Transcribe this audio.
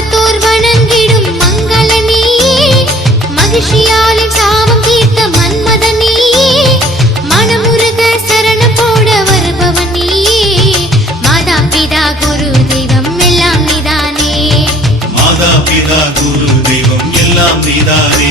மகத்துவத்தோர் வணங்கிடும் மங்கள நீயே மகிழ்ச்சியாலின் சாபம் தீர்த்த மன்மத நீயே மனமுருக சரணம் போட வருபவன் நீயே மாதா பிதா குரு தெய்வம் எல்லாம் நீதானே மாதா பிதா குரு தெய்வம் எல்லாம் நீதானே